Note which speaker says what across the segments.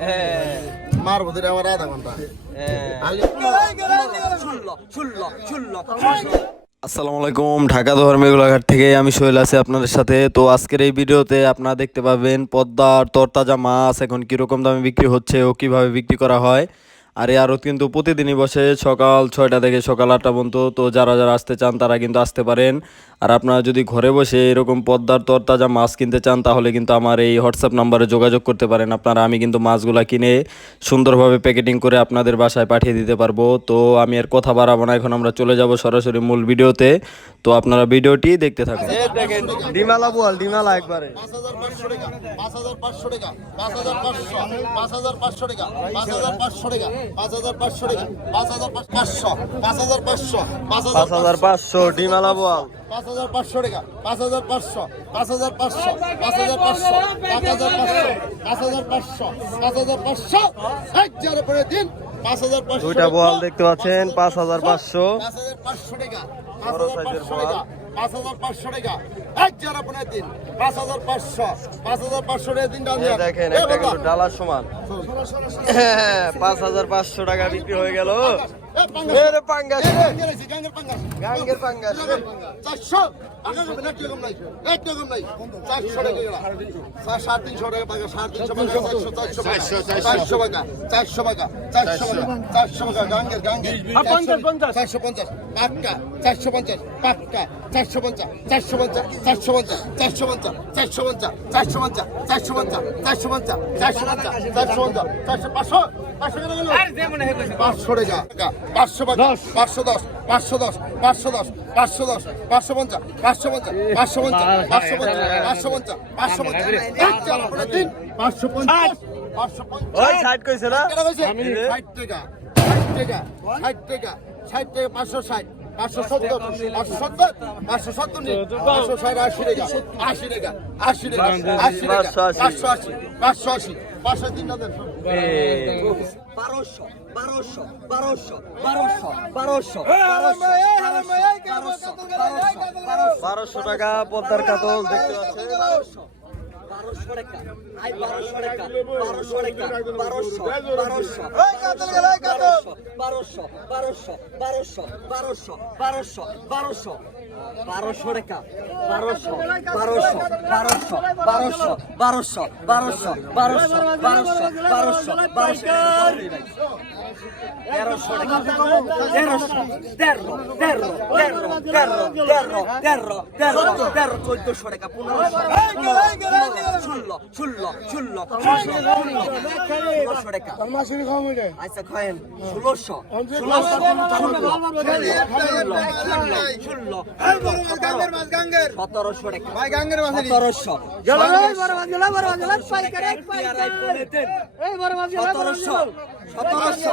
Speaker 1: হ্যাঁ।
Speaker 2: মারবো আধা ঘণ্টা।
Speaker 1: হ্যাঁ।
Speaker 3: আসসালামু আলাইকুম ঢাকা দোহার মেঘলাঘাট থেকে আমি সোহেল আছি আপনাদের সাথে। তো আজকের এই ভিডিওতে আপনারা দেখতে পাবেন পদ্মার তরতাজা মাছ এখন কীরকম দামে বিক্রি হচ্ছে ও কীভাবে বিক্রি করা হয়। আর এই আড়ত কিন্তু প্রতিদিনই বসে সকাল ছয়টা থেকে সকাল আটটা পর্যন্ত। তো যারা যারা আসতে চান তারা কিন্তু আসতে পারেন। আর আপনারা যদি ঘরে বসে এরকম পদ্মার তরতাজা মাছ কিনতে চান তাহলে কিন্তু আমার এই হোয়াটসঅ্যাপ নাম্বারে যোগাযোগ করতে পারেন। আপনারা আমি কিন্তু মাছগুলা কিনে সুন্দরভাবে প্যাকেটিং করে আপনাদের বাসায় পাঠিয়ে দিতে পারব। তো আমি আর কথা বাড়াবো না এখন আমরা চলে যাব সরাসরি মূল ভিডিওতে। তো আপনারা ভিডিওটি দেখতে থাকুন।
Speaker 1: ডিমালা বল ডিমালা একবারে।
Speaker 2: পাঁচ হাজার পাঁচশো টাকা টাকা। পাঁচ হাজার পাঁচশো পাঁচ হাজার পাঁচশো পাঁচ হাজার পাঁচশো পাঁচ হাজার পাঁচশো
Speaker 1: ডিমালা বল
Speaker 2: পাঁচ হাজার পাঁচশো টাকা পাঁচ হাজার পাঁচশো পাঁচ হাজার পাঁচশো পাঁচ হাজার পাঁচশো পাঁচ হাজার পাঁচশো পাঁচ হাজার পাঁচশো পাঁচ হাজার পাঁচশো করে দিন
Speaker 1: দুইটা বল দেখতে পাচ্ছেন পাঁচ হাজার পাঁচশো
Speaker 2: পাঁচ হাজার পাঁচশো টাকা পাঁচ
Speaker 1: বড় সাইজের বল।
Speaker 2: পাঁচ হাজার পাঁচশো টাকা। এক জারে পনেরো দিন পাঁচ হাজার পাঁচশো পাঁচ হাজার পাঁচশো টাকা দিন
Speaker 1: দেখেন একটা কিন্তু ডালার সমান। হ্যাঁ পাঁচ হাজার পাঁচশো টাকা বিক্রি হয়ে গেল। এর পাঙ্গাস গাঙ্গের পাঙ্গাস
Speaker 2: চারশো চারশো পঞ্চাশ চারশো পঞ্চাশ চারশো পঞ্চাশ চারশো পঞ্চাশ চারশো পঞ্চাশ চারশো পঞ্চাশ চারশো পঞ্চাশ চারশো পঞ্চাশ চারশো পাঁচশো পাঁচশো কেন গেল পাঁচশো টাকা পাঁচশো টাকা পাঁচশো দশ পাঁচশো দশ পাঁচশো দশ পাঁচশো দশ পাঁচশো পঞ্চাশ পাঁচশো পঞ্চাশ পাঁচশো পঞ্চাশ পাঁচশো পঞ্চাশ পাঁচশো পঞ্চাশ পাঁচশো পঞ্চাশ এক চার করে দিন পাঁচশো পঞ্চাশ পাঁচশো
Speaker 1: ওই
Speaker 2: পঞ্চাশ
Speaker 1: সাইড কইছে না
Speaker 2: টাকা হয়েছে? ষাট টাকা ষাট টাকা ষাট টাকা ষাট টাকা পাঁচশো ষাট আটশো সত্তর আটশো সত্তর আটশো সত্তর আটশো ষাট আশি টাকা আশি টাকা আশি টাকা আশি টাকা পাঁচশো আশি পাঁচশো আশি পাঁচশো তিন হাজার
Speaker 4: বারোশো বারোশো বারোশো বারোশো বারোশো বারোশো বারোশো
Speaker 1: টাকা পদ্মার কাতল দেখতে পাচ্ছেন
Speaker 4: বারোশো টাকা আই বারোশো টাকা বারোশো টাকা বারোশো বারোশো বারোশো বারোশো বারোশো বারোশো বারোশো বারোশো বারোশো টাকা বারোশো বারোশো বারোশো বারোশো বারোশো বারোশো বারোশো বারোশো বারোশো বারোশো চোদ্দশো টাকা পনেরোশো ষোলো ষোলো ষোলো ষোলোশো টাকা আচ্ছা খায়েন ষোলোশো ষোলোশো ষোলো সতেরোশো টাকা সতেরোশো সতেরোশো সতেরোশো।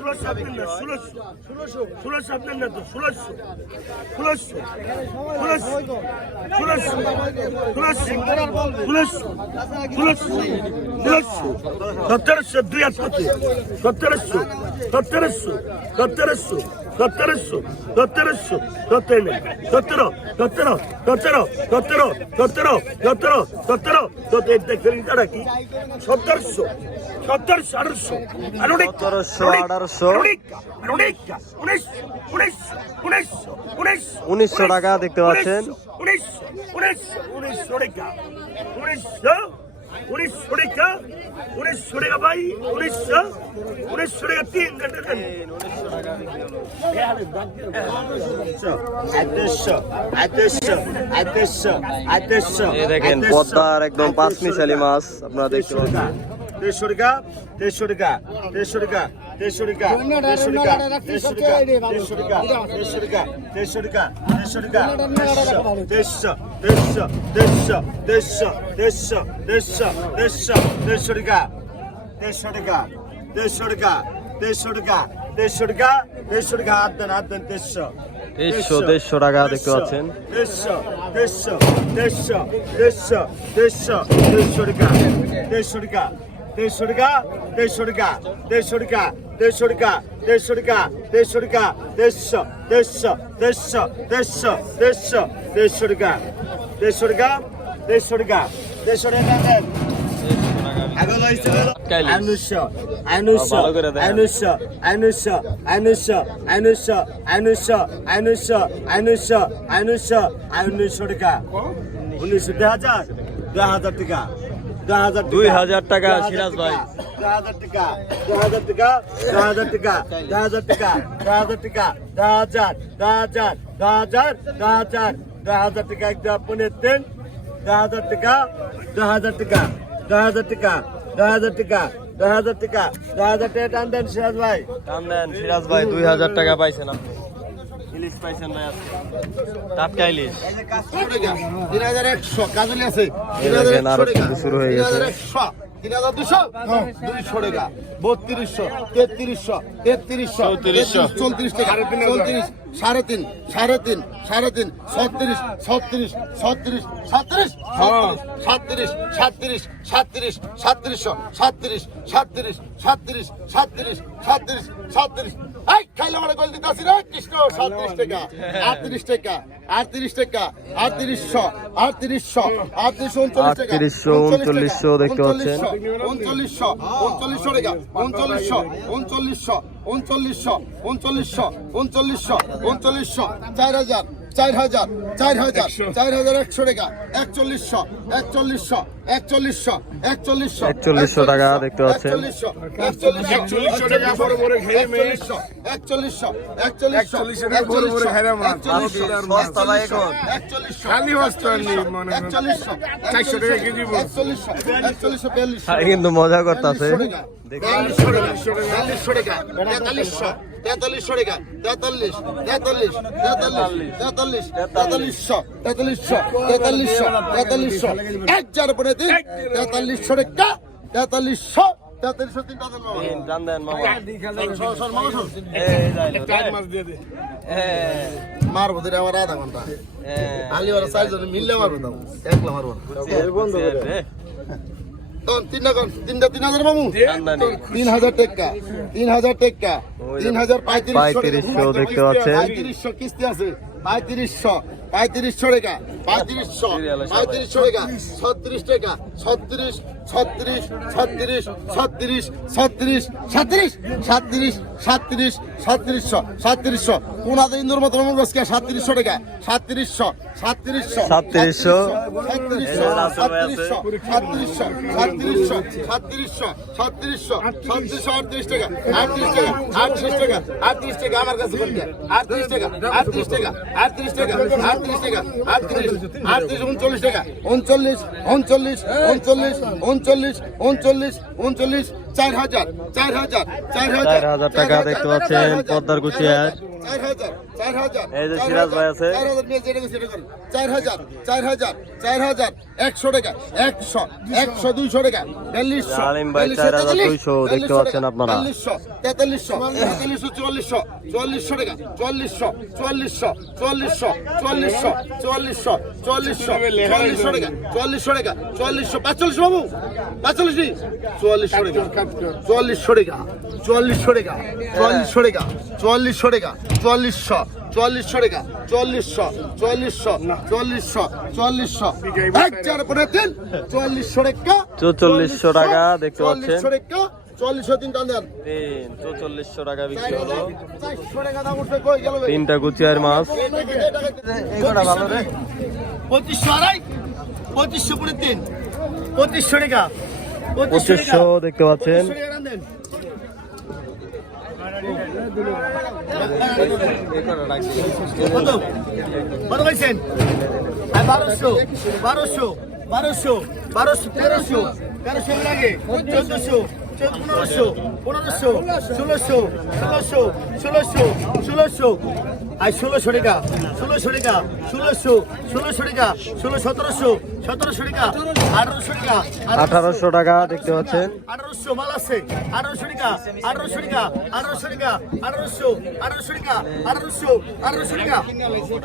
Speaker 1: ষোলোশো আপনার
Speaker 5: না ষোলোশো ষোলোশো আপনার না তো ষোলোশো ষোলোশো ষোলোশো ষোলোশো ষোলোশো ষোলোশো ষোলোশো সতেরোশো দুই হাজার সতেরোশো সতেরোশো সতেরোশো সতেরোশো সতেরোশো সতেরো সতেরো সতেরো সতেরো সতেরো সতেরো সতেরো সতেরো সতেরো দেখছেন কি সতেরোশো সতেরোশো আঠারোশো
Speaker 1: সতেরোশো, আঠারোশো। উনিশশো টাকা দেখতে পাচ্ছেন।
Speaker 5: উনিশশো উনিশশো উনিশশো টাকা উনিশশো উনিশশো টাকা উনিশশো টাকা ভাই উনিশশো উনিশশো টাকা তিন ঘণ্টা দেন
Speaker 1: এই দেখেন পদ্মার একদম পাঁচ মিশালি মাছ আপনারা দেখতে পাচ্ছেন
Speaker 5: দেড়শো টাকা দেড়শো টাকা দেড়শো টাকা দেড়শো টাকা দেড়শো টাকা দেড়শো টাকা দেড়শো টাকা দেড়শো টাকা দেড়শো টাকা দেড়শো টাকা দেড়শো দেড়শো দেড়শো দেড়শো দেড়শো দেড়শো দেড়শো দেড়শো টাকা দেড়শো টাকা দেড়শো টাকা দেড়শো টাকা দেড়শো টাকা দেড়শো টাকা হাত দেন হাত দেন দেড়শো
Speaker 1: দেড়শো দেড়শো টাকা দেখতে পাচ্ছেন
Speaker 5: দেড়শো দেড়শো দেড়শো দেড়শো দেড়শো দেড়শো টাকা দেড়শো টাকা দেড়শো টাকা দেড়শো টাকা দেড়শো টাকা দেড়শো টাকা দেড়শো টাকা দেড়শো টাকা দেড়শো দেড়শো দেড়শো দেড়শো দেড়শো দেড়শো টাকা দেড়শো টাকা দেড়শো টাকা দেড়শো টাকা
Speaker 1: করে দেন।
Speaker 5: আনুশো আনুশো আনুশো আনুশো আনুশো আনুশো আনুশো আনুশো আনুশো টাকা উনিশশো দুই হাজার দুই হাজার টাকা। দুই হাজার
Speaker 1: টাকা সিরাজ ভাই
Speaker 5: টান দেন সিরাজ ভাই
Speaker 1: টান দেন সিরাজ ভাই দুই হাজার টাকা পাইছেন আপনি ইলিশ পাইছেন ভাই আজকে টাটকা ইলিশ?
Speaker 2: তিন হাজার একশো কাজলি আছে। তিন হাজার একশো
Speaker 1: শুরু হয়ে গেছে।
Speaker 2: তিন হাজার দুশো? দুইশো টাকা। বত্রিশশো তেত্রিশশো তেত্রিশশো
Speaker 1: চৌত্রিশশো।
Speaker 2: চৌত্রিশ টাকা। চৌত্রিশ সাড়ে তিন সাড়ে তিন সাড়ে তিন ছত্রিশ ছত্রিশ ছত্রিশ সাতত্রিশ সাতত্রিশ সাতত্রিশ সাতত্রিশ সাতত্রিশশো সাতত্রিশ সাতত্রিশ সাতত্রিশ সাতত্রিশ সাতত্রিশ সাতত্রিশ এই খাইলে আমার গোল দিতে আসি রে কৃষ্ণ সাতত্রিশ টাকা আটত্রিশ টাকা আটত্রিশ টাকা আটত্রিশশো আটত্রিশশো আটত্রিশশো উনচল্লিশ টাকা
Speaker 1: আটত্রিশশো, উনচল্লিশশো দেখতে পাচ্ছেন।
Speaker 2: উনচল্লিশশো উনচল্লিশশো টাকা উনচল্লিশশো উনচল্লিশশো উনচল্লিশশো উনচল্লিশশো উনচল্লিশশো উনচল্লিশশো চার হাজার। চার হাজার চার হাজার চার হাজার একশো টাকা একচল্লিশশো একচল্লিশশো একচল্লিশশো একচল্লিশশো
Speaker 1: একচল্লিশশো টাকা দেখতে পাচ্ছেন।
Speaker 2: একচল্লিশশো একচল্লিশশো
Speaker 1: কিন্তু মজা করতেছে।
Speaker 2: তেতাল্লিশশো টাকা। তেতাল্লিশ তেতাল্লিশ তেতাল্লিশ তেতাল্লিশ তেতাল্লিশশো তেতাল্লিশশো তেতাল্লিশশো তেতাল্লিশশো। এক চার পরে তিন তেতাল্লিশশো টাকা তেতাল্লিশশো তেতাল্লিশশো তিন
Speaker 1: টান দেন মামা।
Speaker 2: সর সর মামা সর
Speaker 1: এই যাইলো রে।
Speaker 2: মারবো দিলে আমার আধা ঘণ্টা।
Speaker 1: হ্যাঁ।
Speaker 2: আলি চারজন মিললে মারবো তাও। একলা মারবো না। তিন হাজার মামু। তিন হাজার টাকা তিন হাজার টাকা তিন হাজার
Speaker 1: পঁয়ত্রিশশো দেখতে পাচ্ছেন।
Speaker 2: পঁয়ত্রিশশো কিস্তি আছে পঁয়ত্রিশশো পঁয়ত্রিশশো টাকা পঁয়ত্রিশশো পঁয়ত্রিশশো টাকা ছত্রিশ টাকা ছত্রিশ ছত্রিশ ছত্রিশ ছত্রিশ ছত্রিশ সাতত্রিশ সাতত্রিশ সাতত্রিশশো সাতত্রিশশো কোন হাতে ইন্দুর মতো রমন গসকে সাতত্রিশশো টাকা। সাতত্রিশশো সাতত্রিশশো
Speaker 1: সাতত্রিশশো।
Speaker 2: সাতত্রিশশো সাতত্রিশশো সাতত্রিশশো সাতত্রিশশো সাতত্রিশশো সাতত্রিশশো সাতত্রিশশো আটত্রিশ টাকা আটত্রিশ টাকা আটত্রিশ টাকা আটত্রিশ টাকা আমার কাছে আটত্রিশ টাকা আটত্রিশ টাকা আটত্রিশ টাকা আটত্রিশ টাকা আটত্রিশ আটত্রিশ উনচল্লিশ টাকা উনচল্লিশ উনচল্লিশ উনচল্লিশ উনচল্লিশ উনচল্লিশ উনচল্লিশ চার হাজার চার হাজার চার হাজার
Speaker 1: চার হাজার টাকা দেখতে পাচ্ছেন, পদ্মার
Speaker 2: হাজার
Speaker 1: এই যে
Speaker 2: চার
Speaker 1: সিরাজ ভাই
Speaker 2: হাজার,
Speaker 1: আছে।
Speaker 2: চার হাজার নিয়ে যেটা সেটা করুন। চার হাজার চার হাজার চার হাজার একশো টাকা একশো একশো দুইশো টাকা বিয়াল্লিশশো
Speaker 1: আলিম ভাই,
Speaker 2: বিয়াল্লিশশো,
Speaker 1: চার হাজার
Speaker 2: তেতাল্লিশ,
Speaker 1: দুইশো দেখতে
Speaker 2: বিয়াল্লিশশো
Speaker 1: পাচ্ছেন
Speaker 2: টাকা,
Speaker 1: আপনারা।
Speaker 2: বিয়াল্লিশশো তেতাল্লিশশো তেতাল্লিশশো চুয়াল্লিশশো চুয়াল্লিশশো টাকা চুয়াল্লিশশো চুয়াল্লিশশো চুয়াল্লিশশো চুয়াল্লিশশো চুয়াল্লিশশো চুয়াল্লিশশো চুয়াল্লিশশো টাকা চুয়াল্লিশশো টাকা চুয়াল্লিশশো পাঁচচল্লিশ বাবু পাঁচচল্লিশ চুয়াল্লিশশো টাকা চুয়াল্লিশশো টাকা। চুয়াল্লিশশো
Speaker 1: দেখতে পাচ্ছেন। তিনটা গুচিয়ার মাছ।
Speaker 2: পঁচিশশো আড়াই পঁচিশশো পরে তিন পঁচিশশো টাকা।
Speaker 1: পঁচিশশো দেখতে পাচ্ছেন।
Speaker 2: বারোশো বারোশো বারোশো বারোশো তেরোশো
Speaker 5: তেরোশো লাগে চোদ্দশো। পনেরোশো পনেরোশো ষোলোশো ষোলোশো ষোলোশো ষোলোশো আর ষোলোশো টাকা ষোলোশো টাকা ষোলোশো ষোলোশো টাকা ষোলো সতেরোশো সতেরোশো টাকা আঠারোশো টাকা
Speaker 1: আঠারোশো টাকা দেখতে পাচ্ছেন
Speaker 5: আঠারোশো মাল আছে আঠারোশো টাকা আঠারোশো টাকা আঠারোশো টাকা আঠারোশো আঠারোশো টাকা আঠারোশো আঠারোশো টাকা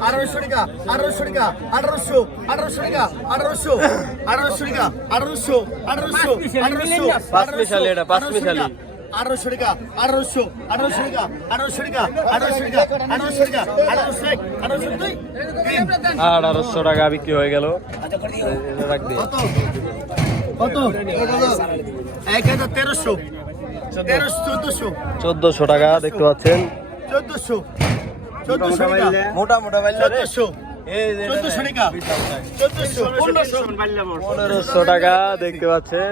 Speaker 5: আঠারোশো টাকা আঠারোশো টাকা আঠারোশো আঠারোশো টাকা আঠারোশো আঠারোশো টাকা আঠারোশো আঠারোশো আঠারোশো
Speaker 1: এটা, পাঁচ মিশালি।
Speaker 5: আঠারোশো টাকা আঠারোশো আঠারোশো টাকা আঠারোশো টাকা আঠারোশো টাকা আঠারোশো টাকা আঠারোশো আঠারোশো দুই
Speaker 1: আঠারোশো টাকা বিক্রি হয়ে গেল।
Speaker 5: কত? কত? এক হাজার তেরোশো। তেরোশো চোদ্দশো।
Speaker 1: চোদ্দশো টাকা দেখতে পাচ্ছেন।
Speaker 5: চোদ্দশো। চোদ্দশো টাকা।
Speaker 1: মোটা মোটা
Speaker 5: চোদ্দশো। চোদ্দশো টাকা। চোদ্দশো। পনেরোশো।
Speaker 1: পনেরোশো টাকা দেখতে পাচ্ছেন।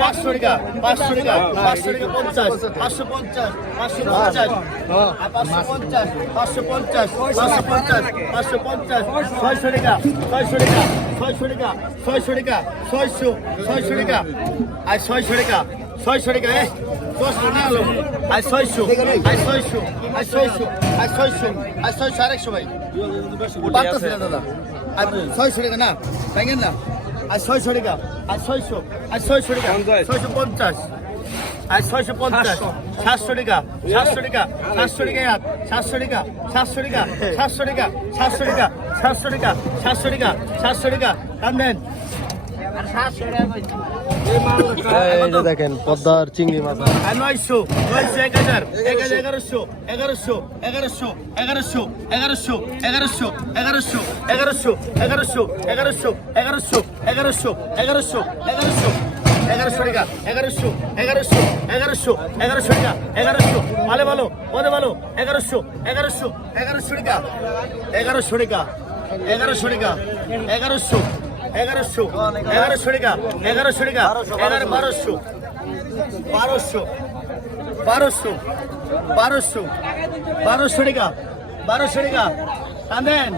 Speaker 5: পাঁচশো টাকা পাঁচশো টাকা পাঁচশো টাকা পাঁচশো পঞ্চাশ পাঁচশো পঞ্চাশ পাঁচশো পঞ্চাশ পাঁচশো পঞ্চাশ পাঁচশো পঞ্চাশ পাঁচশো পঞ্চাশ পাঁচশো পঞ্চাশ, ছয়শো টাকা ছয়শো টাকা ছয়শো টাকা ছয়শো টাকা, ছয়শো ছয়শো টাকা, আর ছয়শো টাকা ছয়শো টাকা এ দশশো না হলো। আর ছয়শো আর ছয়শো আর ছয়শো আর ছয়শো আর ছয়শো, আরেকশো ভাই। না দাদা। আর ছয়শো টাকা না দেখেন না। আর ছয়শো টাকা। আর ছয়শো আর ছয়শো টাকা। ছয়শো পঞ্চাশ। আর ছয়শো পঞ্চাশ। সাতশো। টাকা সাতশো টাকা সাতশো টাকা এক সাতশো টাকা সাতশো টাকা সাতশো টাকা সাতশো টাকা সাতশো টাকা সাতশো টাকা সাতশো টাকা। দাম দেন
Speaker 1: এই যে দেখেন পদ্মার চিংড়ি মাছ
Speaker 5: নয়শো নয়শো এক হাজার এক হাজার এগারোশো এগারোশো এগারোশো এগারোশো এগারোশো এগারোশো এগারোশো এগারোশো এগারোশো এগারোশো এগারোশো এগারোশো এগারোশো এগারোশো এগারোশো টাকা এগারোশো এগারোশো এগারোশো এগারোশো টাকা এগারোশো ভালো ভালো বলে ভালো এগারোশো এগারোশো এগারোশো টাকা এগারোশো টাকা এগারোশো এগারোশো এগারোশো এগারোশো টাকা এগারোশো টাকা, এগারো, বারোশো বারোশো বারোশো বারোশো বারোশো টাকা বারোশো টাকা। কাঁদেন।